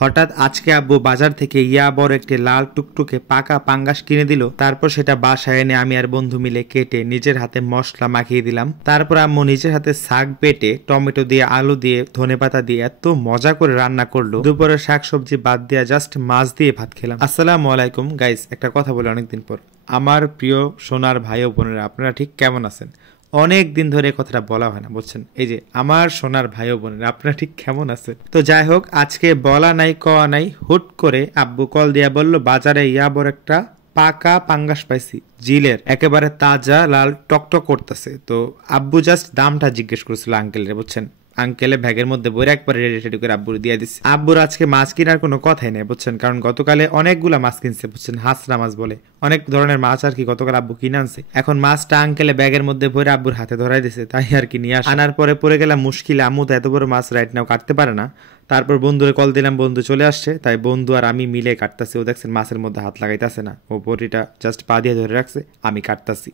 হঠাৎ আজকে আব্বু বাজার থেকে ইয়া বড় একটি লাল টুকটুকে পাকা পাঙ্গাস কিনে দিল। তারপর সেটা বাসায় এনে আমি আর বন্ধু মিলে কেটে নিজের হাতে মশলা মাখিয়ে দিলাম। তারপর আম্মু নিজের হাতে শাক বেটে টমেটো দিয়ে আলু দিয়ে ধনেপাতা দিয়ে এত মজা করে রান্না করলো। দুপুরে শাক সবজি বাদ দিয়ে জাস্ট মাছ দিয়ে ভাত খেলাম। আসসালামু আলাইকুম গাইস, একটা কথা বলে অনেকদিন পর। আমার প্রিয় সোনার ভাই ও বোনেরা, আপনারা ঠিক কেমন আছেন? অনেক দিন ধরে কথাটা বলা হয় না, বুঝছেন? এই যে আমার সোনার ভাই ও বোনেরা, আপনারা ঠিক কেমন আছেন? তো যাই হোক, আজকে বলা নাই কওয়া নাই, হুট করে আব্বু কল দিয়া বলল বাজারে ইয়া বড় একটা পাকা পাঙ্গাস পাইছি, জিলের একেবারে তাজা লাল টকটক করতেছে। তো আব্বু জাস্ট দামটা জিজ্ঞেস করেছিল আঙ্কেলের, বুঝছেন? আঙ্কেলে ব্যাগের মধ্যে বইরে একবারে রেডি রেডি করে আব্বুর দিয়ে দিচ্ছে। আব্বুর আজকে মাছ কেনার কোনো কথাই নেই, বুঝছেন? কারণ গতকালে অনেকগুলা মাছ কিনছে, বুঝছেন? হাঁসরা মাছ বলে অনেক ধরনের মাছ আর কি গতকাল আব্বু কিনে আনছে। এখন মাছটা আঙ্কেলে ব্যাগের মধ্যে ভরে আব্বুর হাতে ধরাই দিছে, তাই আর কি নিয়ে আনার পরে পড়ে গেলাম মুশকিলে। আম্মু তো এত বড় মাছ রাইট নাও কাটতে পারে না। তারপর বন্ধুরে কল দিলাম, বন্ধু চলে আসছে, তাই বন্ধু আর আমি মিলে কাটতেছি। ও দেখছেন মাছের মধ্যে হাত লাগাইতেছে না, ও বড়িটা জাস্ট পা দিয়ে ধরে রাখছে, আমি কাটতাছি।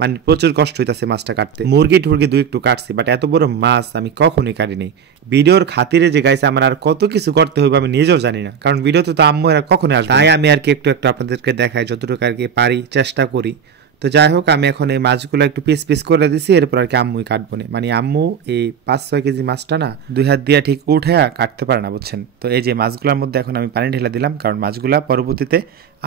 মানে প্রচুর কষ্ট হইতাছে মাছটা কাটতে। মুরগি টুরগি দুই একটু কাটছি, বাট এত বড় মাছ আমি কখনোই কাটিনি। ভিডিওর খাতিরে যে গাইছে আমার আর কত কিছু করতে হবে আমি নিজেও জানি না, কারণ ভিডিওতে তো আম্মু এরা কখনোই আসবে। তাই আমি আর কি একটু একটু আপনাদেরকে দেখাই, যতটুকু আর কি পারি চেষ্টা করি। তো যাই হোক, আমি এখন এই মাছগুলো একটু পিস পিস করে দিছি, এরপর আর কি আম্মুই কাটবো না। মানে আম্মু এই 5-6 কেজি মাছটা না দুই হাত দিয়ে ঠিক উঠে কাটতে পারে না, বুঝছেন? তো এই যে মাছগুলোর মধ্যে এখন আমি পানি ঢেলে দিলাম, কারণ মাছগুলা পরবর্তীতে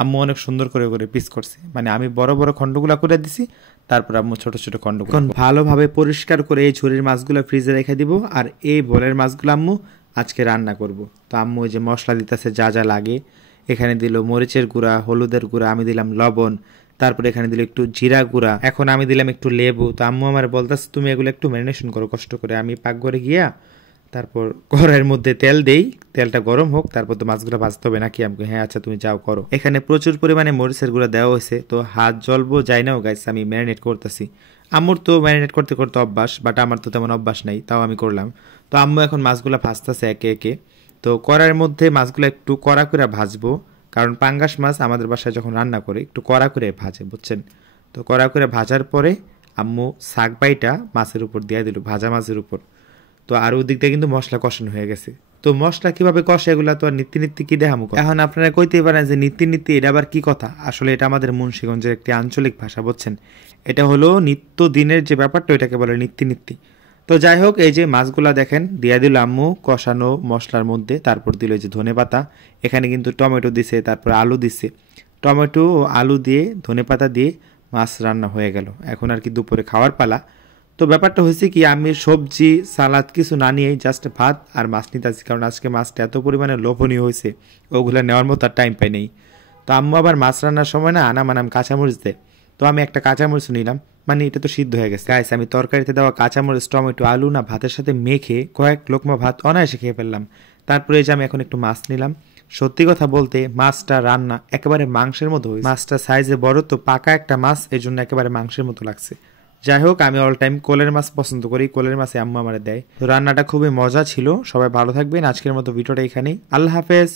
আম্মু অনেক সুন্দর করে করে পিস করছে। মানে আমি বড় বড় খণ্ডগুলা করে দিছি, তারপর আম্মু ছোট ছোট খণ্ড। এখন ভালোভাবে পরিষ্কার করে এই ঝুড়ির মাছগুলো ফ্রিজে রেখে দিব, আর এই বলের মাছগুলো আম্মু আজকে রান্না করব। তো আম্মু ওই যে মশলা দিতেছে যা যা লাগে, এখানে দিল মরিচের গুঁড়া, হলুদের গুঁড়া, আমি দিলাম লবণ, তারপরে এখানে দিল একটু জিরা গুঁড়া, এখন আমি দিলাম একটু লেবু। তো আম্মু আমার বলতেছে তুমি এগুলো একটু ম্যারিনেশন করো কষ্ট করে। আমি পাকঘরে গিয়া তারপর কড়াইয়ের মধ্যে তেল দেই, তেলটা গরম হোক, তারপর তো মাছগুলো ভাজতে হবে নাকি? আমাকে হ্যাঁ আচ্ছা তুমি যাও করো। এখানে প্রচুর পরিমাণে মরিচের গুঁড়া দেওয়া হয়েছে, তো হাত জ্বলবো যাই নাও গাইস, আমি ম্যারিনেট করতেছি। আম্মুর তো ম্যারিনেট করতে করতে অভ্যাস, বাট আমার তো তেমন অভ্যাস নাই, তাও আমি করলাম। তো আম্মু এখন মাছগুলো ভাজতেছে একে একে। তো কড়াইয়ের মধ্যে মাছগুলো একটু কড়া করে ভাজবো, কারণ পাঙ্গাস মাছ আমাদের বাসায় যখন রান্না করে একটু কড়া করে ভাজে, বুঝছেন? তো কড়া করে ভাজার পরে আম্মু শাক বাইটা মাছের উপর দিয়ে দিল, ভাজা মাছের উপর। তো আর ওদিক দিয়ে কিন্তু মশলা কষানো হয়ে গেছে। তো মশলা কিভাবে কষে এগুলা তো আর নীতি নীতি কি দেখামু। এখন আপনারা কইতেই পারেন যে নীতি নীতি এটা আবার কি কথা? আসলে এটা আমাদের মুন্সিগঞ্জের একটি আঞ্চলিক ভাষা, বুঝছেন? এটা হলো নিত্য দিনের যে ব্যাপারটা, ওইটাকে বলে নীতি নীতি। তো যাই হোক, এই যে মাছগুলা দেখেন দিয়া দিল আম্মু কষানো মশলার মধ্যে, তারপর দিল এই যে ধনেপাতা, এখানে কিন্তু টমেটো দিছে, তারপর আলু দিছে। টমেটো ও আলু দিয়ে ধনেপাতা দিয়ে মাছ রান্না হয়ে গেল। এখন আর কি দুপুরে খাওয়ার পালা। তো ব্যাপারটা হয়েছে কি, আমি সবজি সালাদ কিছু না নিয়েই জাস্ট ভাত আর মাছ নিতে আসছি, কারণ আজকে মাছটা এত পরিমাণে লোভনীয় হয়েছে, ওগুলো নেওয়ার মতো আর টাইম পাই নেই। তো আম্মু আবার মাছ রান্নার সময় না আনাম কাঁচামরিচ দেয়, তো আমি একটা কাঁচামরিচ নিলাম। মানে এটা তো সিদ্ধ হয়ে গেছে গাইস, আমি তরকারিতে দেওয়া কাঁচামরিচ টমেটো আলু না ভাতের সাথে মেখে কয়েক লোকমা ভাত অনায়াসে খেয়ে ফেললাম। তারপরে এই যে আমি এখন একটু মাছ নিলাম। সত্যি কথা বলতে মাছটা রান্না একেবারে মাংসের মতো হয়েছে। মাছটা সাইজে বড়, তো পাকা একটা মাছ, এই জন্য একেবারে মাংসের মতো লাগছে। যাই হোক, আমি অল টাইম কোলের মাছ পছন্দ করি, কোলের মাছে আম্মু আমারে দেয়। তো রান্নাটা খুবই মজা ছিল। সবাই ভালো থাকবেন, আজকের মতো ভিডিওটা এখানেই, আল্লাহ হাফেজ।